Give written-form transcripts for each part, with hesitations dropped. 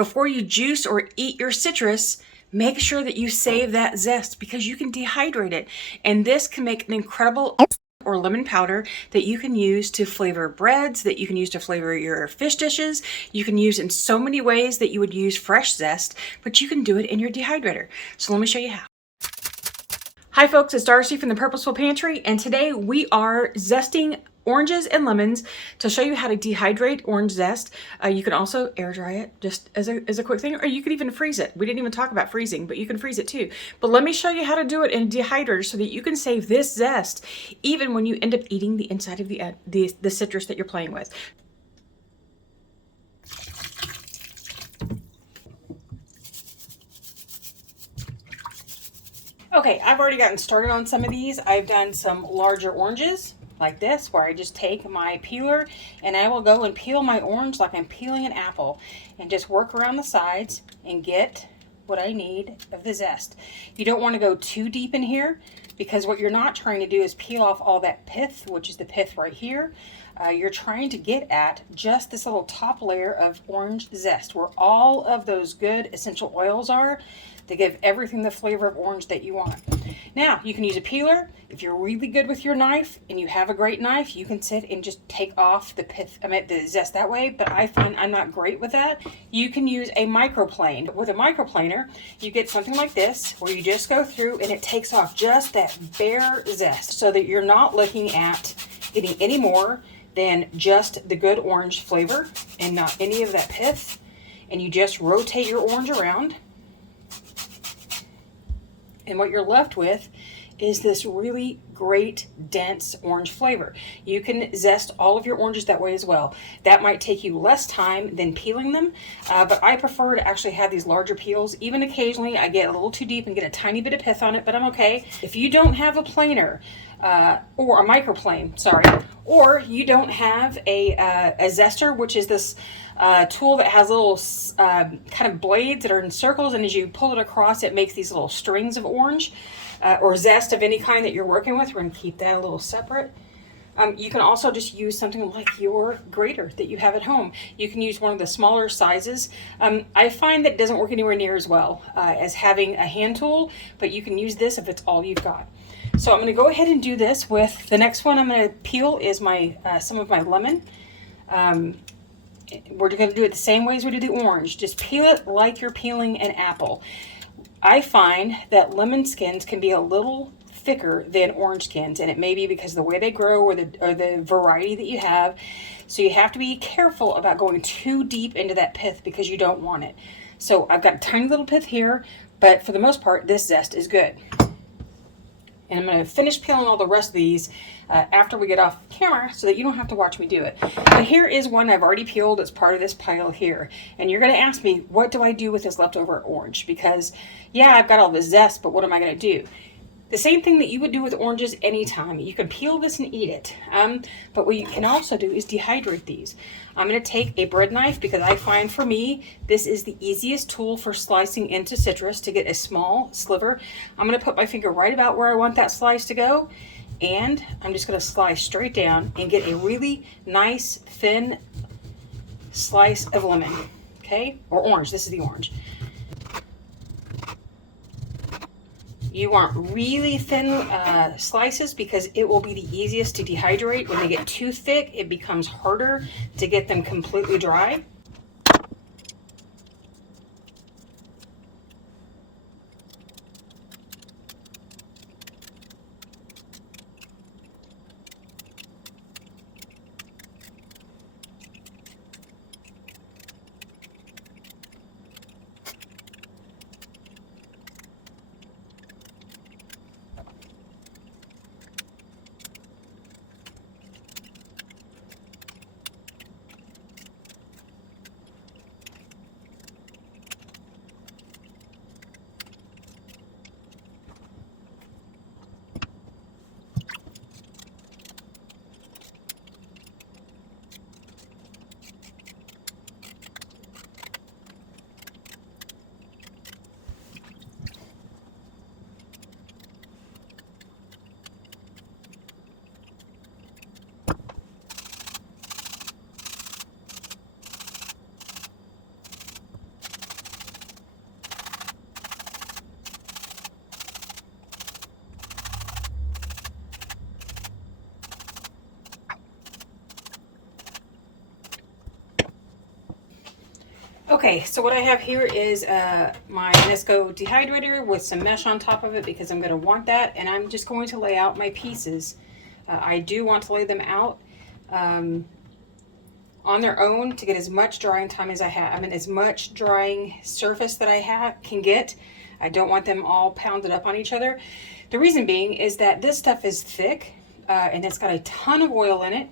before you juice or eat your citrus, make sure that you save that zest because you can dehydrate it. And this can make an incredible or lemon powder that you can use to flavor breads, that you can use to flavor your fish dishes. You can use in so many ways that you would use fresh zest, but you can do it in your dehydrator. So let me show you how. Hi folks, it's Darcy from the Purposeful Pantry, and today we are zesting oranges and lemons to show you how to dehydrate orange zest. You can also air dry it just as a quick thing, or you could even freeze it. We didn't even talk about freezing, but you can freeze it too. But let me show you how to do it in a dehydrator so that you can save this zest even when you end up eating the inside of the citrus that you're playing with. Okay, I've already gotten started on some of these. I've done some larger oranges like this, where I just take my peeler and I will go and peel my orange like I'm peeling an apple and just work around the sides and get what I need of the zest. You don't want to go too deep in here because what you're not trying to do is peel off all that pith, which is the pith right here. You're trying to get at just this little top layer of orange zest where all of those good essential oils are. They give everything the flavor of orange that you want. Now, you can use a peeler. If you're really good with your knife and you have a great knife, you can sit and just take off the the zest that way, but I find I'm not great with that. You can use a microplane. With a microplaner, you get something like this where you just go through and it takes off just that bare zest so that you're not looking at getting any more than just the good orange flavor and not any of that pith. And you just rotate your orange around. And what you're left with is this really great, dense orange flavor. You can zest all of your oranges that way as well. That might take you less time than peeling them, but I prefer to actually have these larger peels. Even occasionally, I get a little too deep and get a tiny bit of pith on it, but I'm okay. If you don't have a planer, or a microplane, sorry, or you don't have a zester, which is this tool that has little kind of blades that are in circles, and as you pull it across, it makes these little strings of orange or zest of any kind that you're working with. We're going to keep that a little separate. You can also just use something like your grater that you have at home. You can use one of the smaller sizes. I find that it doesn't work anywhere near as well as having a hand tool, but you can use this if it's all you've got. So I'm going to go ahead and do this with the next one I'm going to peel is my some of my lemon. We're going to do it the same way as we do the orange. Just peel it like you're peeling an apple. I find that lemon skins can be a little thicker than orange skins, and it may be because of the way they grow or the variety that you have. So you have to be careful about going too deep into that pith because you don't want it. So I've got a tiny little pith here, but for the most part, this zest is good. And I'm going to finish peeling all the rest of these after we get off camera so that you don't have to watch me do it. But here is one I've already peeled. It's part of this pile here. And you're going to ask me, what do I do with this leftover orange? Because, yeah, I've got all this zest, but what am I going to do? The same thing that you would do with oranges anytime. You can peel this and eat it. But what you can also do is dehydrate these. I'm going to take a bread knife because I find for me, this is the easiest tool for slicing into citrus to get a small sliver. I'm going to put my finger right about where I want that slice to go. And I'm just going to slice straight down and get a really nice, thin slice of lemon. Okay? Or orange. This is the orange. You want really thin slices because it will be the easiest to dehydrate. When they get too thick, it becomes harder to get them completely dry. Okay, so what I have here is my Nesco dehydrator with some mesh on top of it because I'm going to want that, and I'm just going to lay out my pieces. I do want to lay them out on their own to get as much drying time as I have. I mean, as much drying surface that I can get. I don't want them all pounded up on each other. The reason being is that this stuff is thick and it's got a ton of oil in it.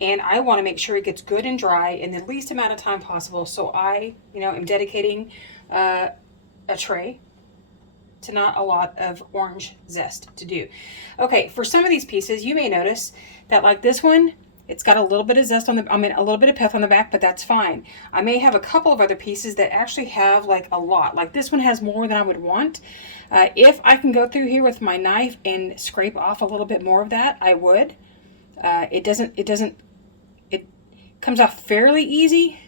And I want to make sure it gets good and dry in the least amount of time possible. So I, am dedicating a tray to not a lot of orange zest to do. Okay, for some of these pieces, you may notice that like this one, it's got a little bit of zest on a little bit of pith on the back, but that's fine. I may have a couple of other pieces that actually have like a lot. Like this one has more than I would want. If I can go through here with my knife and scrape off a little bit more of that, I would. It comes off fairly easy,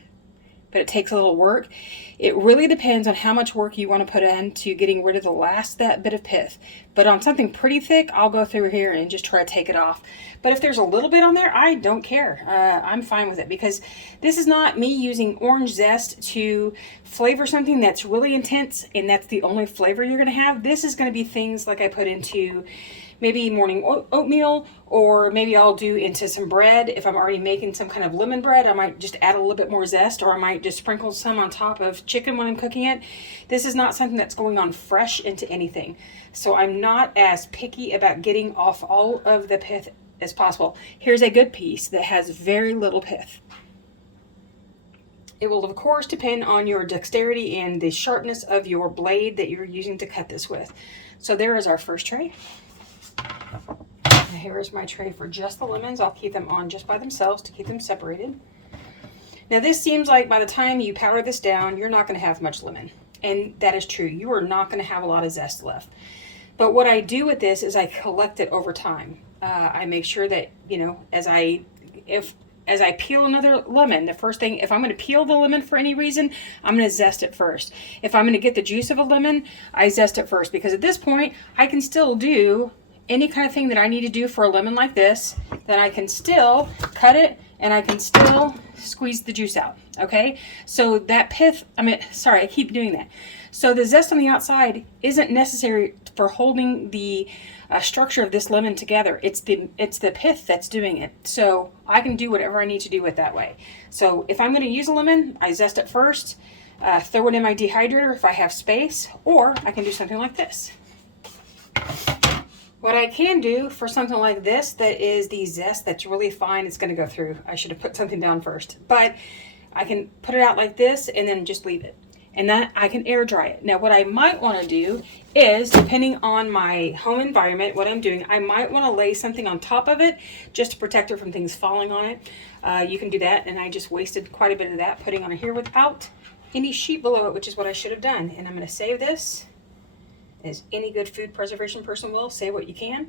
but it takes a little work. It really depends on how much work you want to put into getting rid of that bit of pith. But on something pretty thick, I'll go through here and just try to take it off. But if there's a little bit on there, I don't care. I'm fine with it because this is not me using orange zest to flavor something that's really intense and that's the only flavor you're going to have. This is going to be things like I put into maybe morning oatmeal, or maybe I'll do into some bread. If I'm already making some kind of lemon bread, I might just add a little bit more zest, or I might just sprinkle some on top of chicken when I'm cooking it. This is not something that's going on fresh into anything. So I'm not as picky about getting off all of the pith as possible. Here's a good piece that has very little pith. It will, of course, depend on your dexterity and the sharpness of your blade that you're using to cut this with. So there is our first tray. Here is my tray for just the lemons. I'll keep them on just by themselves to keep them separated. Now this seems like by the time you powder this down, you're not going to have much lemon. And that is true. You are not going to have a lot of zest left. But what I do with this is I collect it over time. I make sure that, as I peel another lemon, the first thing, if I'm going to peel the lemon for any reason, I'm going to zest it first. If I'm going to get the juice of a lemon, I zest it first, because at this point, I can still do any kind of thing that I need to do for a lemon like this, then I can still cut it and I can still squeeze the juice out, okay? So that pith, I keep doing that. So the zest on the outside isn't necessary for holding the structure of this lemon together. It's the pith that's doing it. So I can do whatever I need to do it that way. So if I'm going to use a lemon, I zest it first, throw it in my dehydrator if I have space, or I can do something like this. What I can do for something like this, that is the zest that's really fine, it's going to go through. I should have put something down first. But I can put it out like this and then just leave it. And that I can air dry it. Now what I might want to do is, depending on my home environment, what I'm doing, I might want to lay something on top of it just to protect it from things falling on it. You can do that, and I just wasted quite a bit of that putting on it here without any sheet below it, which is what I should have done. And I'm going to save this. As any good food preservation person will, save what you can.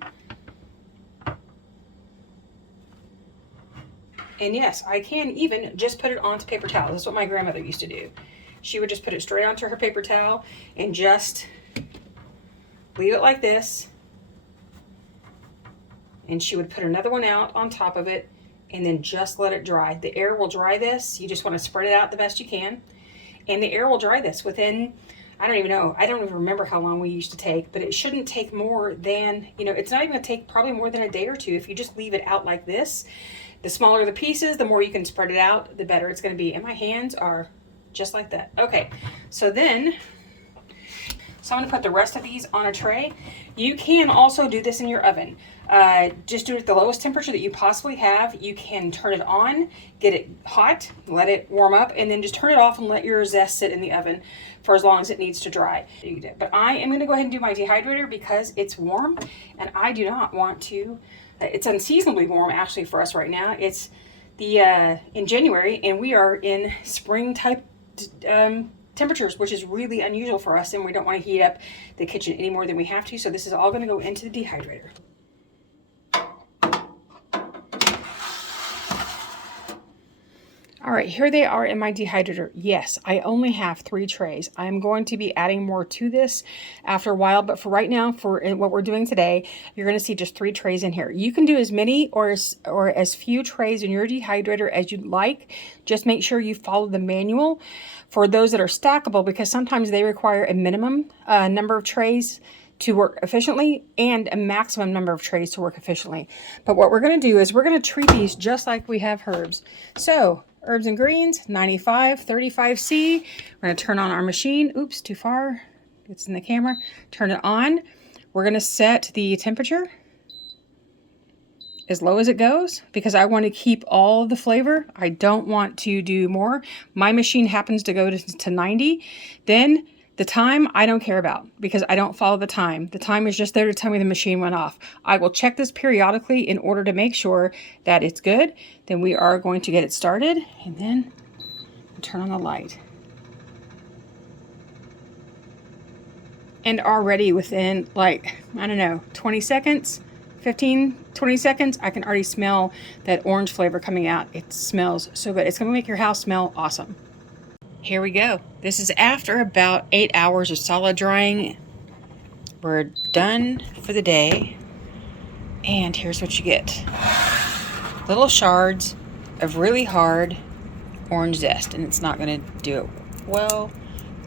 And yes, I can even just put it onto paper towel. That's what my grandmother used to do. She would just put it straight onto her paper towel and just leave it like this. And she would put another one out on top of it and then just let it dry. The air will dry this. You just want to spread it out the best you can. And the air will dry this within, I don't even know. I don't even remember how long we used to take, but it shouldn't take more than, it's not even going to take probably more than a day or two if you just leave it out like this. The smaller the pieces, the more you can spread it out, the better it's going to be. And my hands are just like that. Okay, so I'm going to put the rest of these on a tray. You can also do this in your oven. Just do it at the lowest temperature that you possibly have. You can turn it on, get it hot, let it warm up, and then just turn it off and let your zest sit in the oven for as long as it needs to dry. But I am going to go ahead and do my dehydrator because it's warm, and I do not want to. It's unseasonably warm actually for us right now. It's in January, and we are in spring type temperatures, which is really unusual for us, and we don't want to heat up the kitchen any more than we have to. So this is all going to go into the dehydrator. All right, here they are in my dehydrator. Yes, I only have 3 trays. I'm going to be adding more to this after a while, but for right now, for what we're doing today, you're going to see just 3 trays in here. You can do as many or as few trays in your dehydrator as you'd like. Just make sure you follow the manual for those that are stackable, because sometimes they require a minimum number of trays to work efficiently and a maximum number of trays to work efficiently. But what we're going to do is we're going to treat these just like we have herbs. So herbs and greens, 95, 35C. We're going to turn on our machine. Oops, too far. It's in the camera. Turn it on. We're going to set the temperature as low as it goes because I want to keep all of the flavor. I don't want to do more. My machine happens to go to 90. Then the time, I don't care about because I don't follow the time. The time is just there to tell me the machine went off. I will check this periodically in order to make sure that it's good. Then we are going to get it started and then turn on the light. And already within like, I don't know, 20 seconds, 15, 20 seconds, I can already smell that orange flavor coming out. It smells so good. It's going to make your house smell awesome. Here we go. This is after about 8 hours of solid drying. We're done for the day. And here's what you get. Little shards of really hard orange zest. And it's not going to do it well.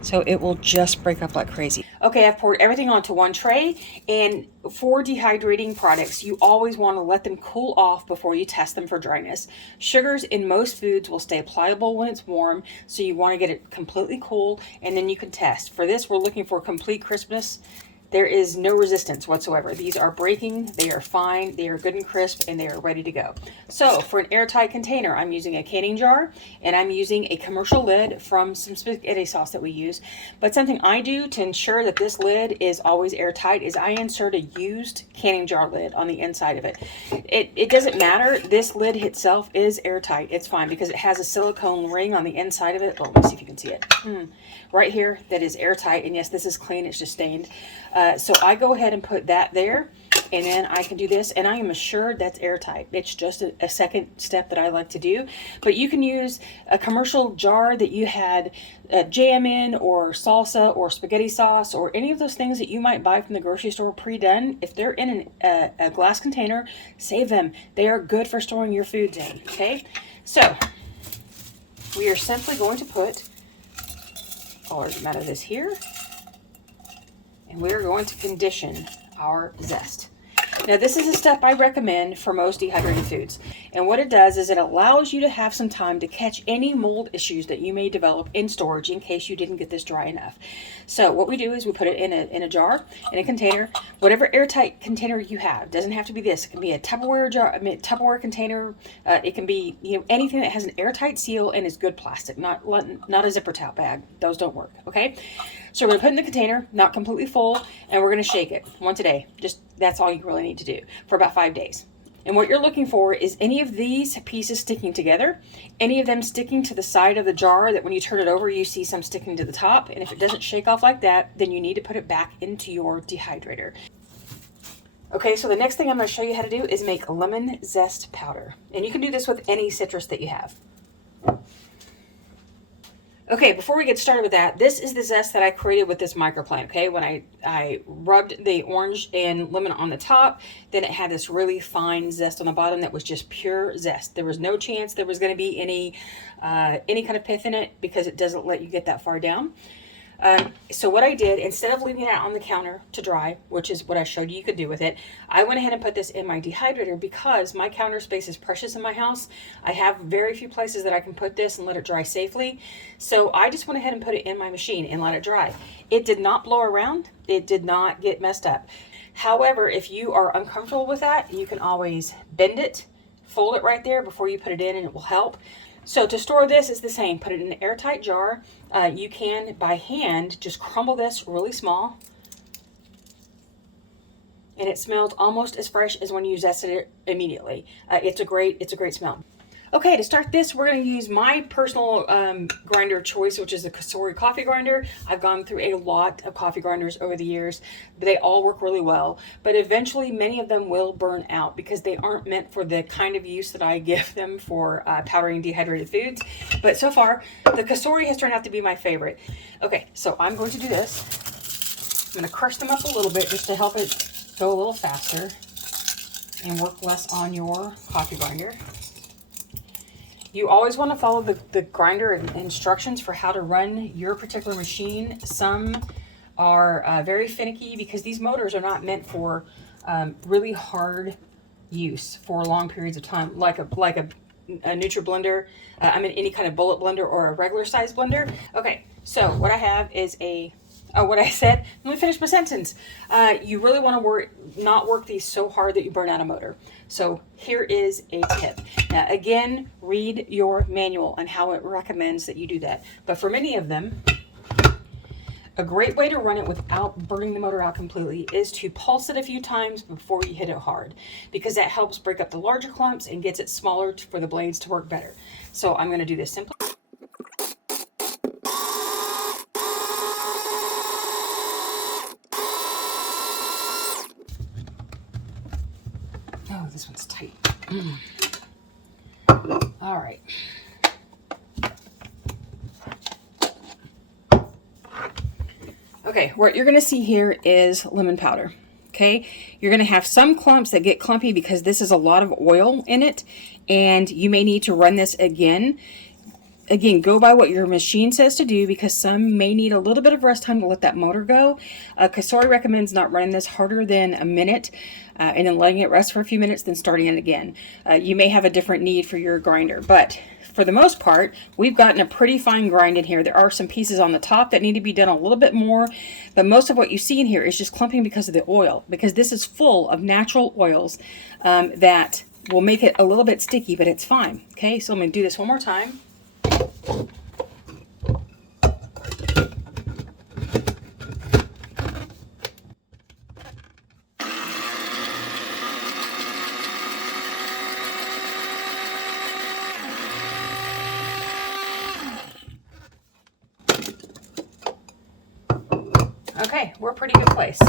So it will just break up like crazy. Okay, I've poured everything onto one tray. And for dehydrating products, you always want to let them cool off before you test them for dryness. Sugars in most foods will stay pliable when it's warm, so you want to get it completely cool, and then you can test. For this, we're looking for complete crispness. There is no resistance whatsoever. These are breaking, they are fine, they are good and crisp, and they are ready to go. So for an airtight container, I'm using a canning jar, and I'm using a commercial lid from some spaghetti sauce that we use. But something I do to ensure that this lid is always airtight is I insert a used canning jar lid on the inside of it. It doesn't matter. This lid itself is airtight. It's fine because it has a silicone ring on the inside of it. Oh, let me see if you can see it. Right here, that is airtight. And yes, this is clean. It's just stained. So I go ahead and put that there, and then I can do this, and I am assured that's airtight. It's just a second step that I like to do. But you can use a commercial jar that you had jam in, or salsa, or spaghetti sauce, or any of those things that you might buy from the grocery store pre-done. If they're in a glass container, save them. They are good for storing your foods in, okay? So we are simply going to put a large amount of this here. And we're going to condition our zest. Now, this is a step I recommend for most dehydrated foods. And what it does is it allows you to have some time to catch any mold issues that you may develop in storage in case you didn't get this dry enough. So what we do is we put it in a jar, in a container, whatever airtight container you have. It doesn't have to be this. It can be a Tupperware jar, Tupperware container. It can be anything that has an airtight seal and is good plastic, not a zipper towel bag. Those don't work, okay? So we're going to put it in the container, not completely full, and we're going to shake it once a day. Just that's all you really need to do for about 5 days. And what you're looking for is any of these pieces sticking together, any of them sticking to the side of the jar that when you turn it over, you see some sticking to the top. And if it doesn't shake off like that, then you need to put it back into your dehydrator. Okay, so the next thing I'm going to show you how to do is make lemon zest powder. And you can do this with any citrus that you have. Okay, before we get started with that, this is the zest that I created with this microplant, okay? When I rubbed the orange and lemon on the top, then it had this really fine zest on the bottom that was just pure zest. There was no chance there was going to be any kind of pith in it because it doesn't let you get that far down. So what I did, instead of leaving it out on the counter to dry, which is what I showed you could do with it, I went ahead and put this in my dehydrator because my counter space is precious in my house. I have very few places that I can put this and let it dry safely. So I just went ahead and put it in my machine and let it dry. It did not blow around. It did not get messed up. However, if you are uncomfortable with that, you can always bend it, fold it right there before you put it in, and it will help. So to store this is the same. Put it in an airtight jar. You can, by hand, just crumble this really small. And it smells almost as fresh as when you zested it immediately. It's a great smell. Okay, to start this, we're going to use my personal grinder of choice, which is the Cosori coffee grinder. I've gone through a lot of coffee grinders over the years, but they all work really well. But eventually, many of them will burn out because they aren't meant for the kind of use that I give them for powdering dehydrated foods. But so far, the Cosori has turned out to be my favorite. Okay, so I'm going to do this. I'm going to crush them up a little bit just to help it go a little faster and work less on your coffee grinder. You always want to follow the grinder instructions for how to run your particular machine. Some are very finicky because these motors are not meant for really hard use for long periods of time, like a Nutri blender. I mean, any kind of bullet blender or a regular size blender. Okay, so what I have is what I said, let me finish my sentence. You really want to not work these so hard that you burn out a motor. So here is a tip. Now again, read your manual and how it recommends that you do that. But for many of them, a great way to run it without burning the motor out completely is to pulse it a few times before you hit it hard, because that helps break up the larger clumps and gets it smaller for the blades to work better. So I'm going to do this simply. Oh, this one's tight. All right. Okay, what you're going to see here is lemon powder. Okay, you're going to have some clumps that get clumpy because this is a lot of oil in it, and you may need to run this again. Again, go by what your machine says to do, because some may need a little bit of rest time to let that motor go. Cosori recommends not running this harder than a minute and then letting it rest for a few minutes, then starting it again. You may have a different need for your grinder, but for the most part, we've gotten a pretty fine grind in here. There are some pieces on the top that need to be done a little bit more, but most of what you see in here is just clumping because of the oil, because this is full of natural oils that will make it a little bit sticky, but it's fine. Okay, so I'm going to do this one more time. Okay, we're a pretty good place.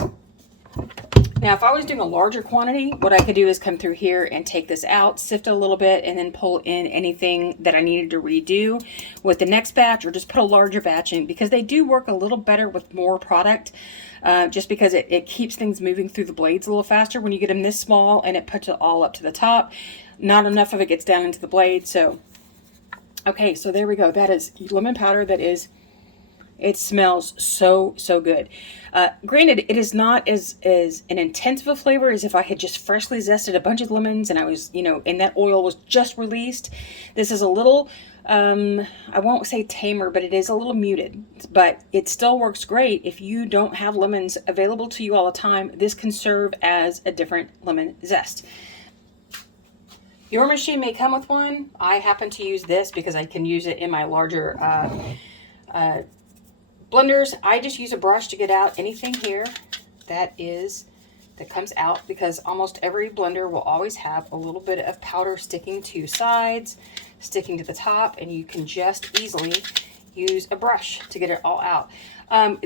Now, if I was doing a larger quantity, what I could do is come through here and take this out, sift it a little bit, and then pull in anything that I needed to redo with the next batch, or just put a larger batch in, because they do work a little better with more product, just because it keeps things moving through the blades a little faster when you get them this small, and it puts it all up to the top. Not enough of it gets down into the blade. So, okay, so there we go. That is lemon powder. It smells so good. Granted, it is not as an intense of a flavor as if I had just freshly zested a bunch of lemons and I was, and that oil was just released. This is a little, I won't say tamer, but it is a little muted. But it still works great if you don't have lemons available to you all the time. This can serve as a different lemon zest. Your machine may come with one. I happen to use this because I can use it in my larger blenders. I just use a brush to get out anything here that comes out, because almost every blender will always have a little bit of powder sticking to sides, sticking to the top, and you can just easily use a brush to get it all out.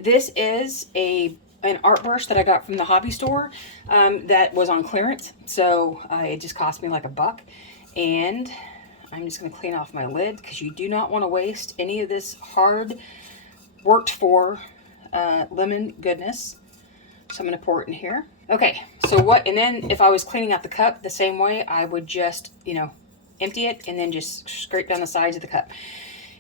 This is an art brush that I got from the hobby store that was on clearance, so it just cost me like $1. And I'm just going to clean off my lid, because you do not want to waste any of this hard worked for lemon goodness. So I'm going to pour it in here. Okay, so and then if I was cleaning out the cup the same way, I would just, empty it and then just scrape down the sides of the cup.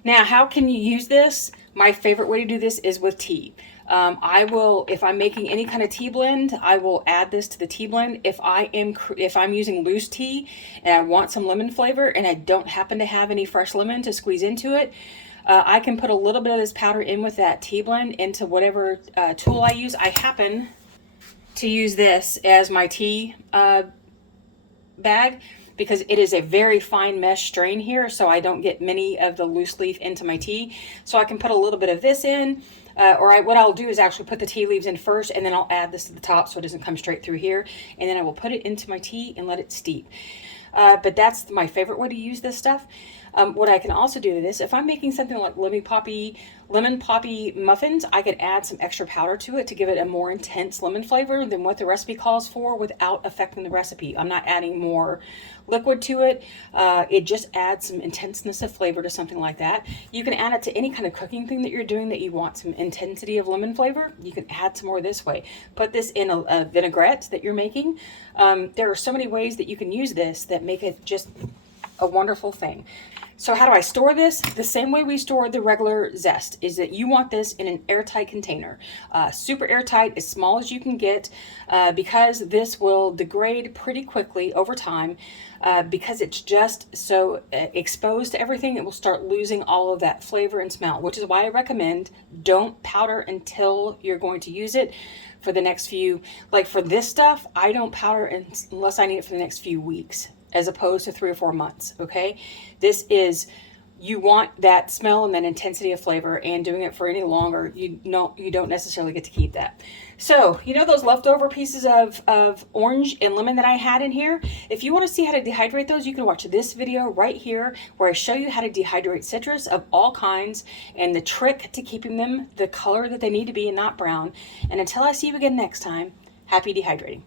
Now, how can you use this? My favorite way to do this is with tea. If I'm making any kind of tea blend, I will add this to the tea blend. If I'm using loose tea and I want some lemon flavor and I don't happen to have any fresh lemon to squeeze into it, I can put a little bit of this powder in with that tea blend into whatever tool I use. I happen to use this as my tea bag, because it is a very fine mesh strain here, so I don't get many of the loose leaf into my tea. So I can put a little bit of this in, what I'll do is actually put the tea leaves in first, and then I'll add this to the top so it doesn't come straight through here, and then I will put it into my tea and let it steep. but that's my favorite way to use this stuff. What I can also do is, if I'm making something like lemon poppy muffins, I could add some extra powder to it to give it a more intense lemon flavor than what the recipe calls for without affecting the recipe. I'm not adding more liquid to it. It just adds some intenseness of flavor to something like that. You can add it to any kind of cooking thing that you're doing that you want some intensity of lemon flavor. You can add some more this way. Put this in a vinaigrette that you're making. There are so many ways that you can use this that make it just a wonderful thing. So how do I store this? The same way we store the regular zest is that you want this in an airtight container. Super airtight, as small as you can get, because this will degrade pretty quickly over time. Because it's just so exposed to everything, it will start losing all of that flavor and smell, which is why I recommend don't powder until you're going to use it for the next few, like for this stuff, I don't powder unless I need it for the next few weeks, as opposed to 3 or 4 months, okay? This is, you want that smell and that intensity of flavor, and doing it for any longer, you don't necessarily get to keep that. So, you know those leftover pieces of orange and lemon that I had in here? If you want to see how to dehydrate those, you can watch this video right here where I show you how to dehydrate citrus of all kinds and the trick to keeping them the color that they need to be and not brown. And until I see you again next time, happy dehydrating.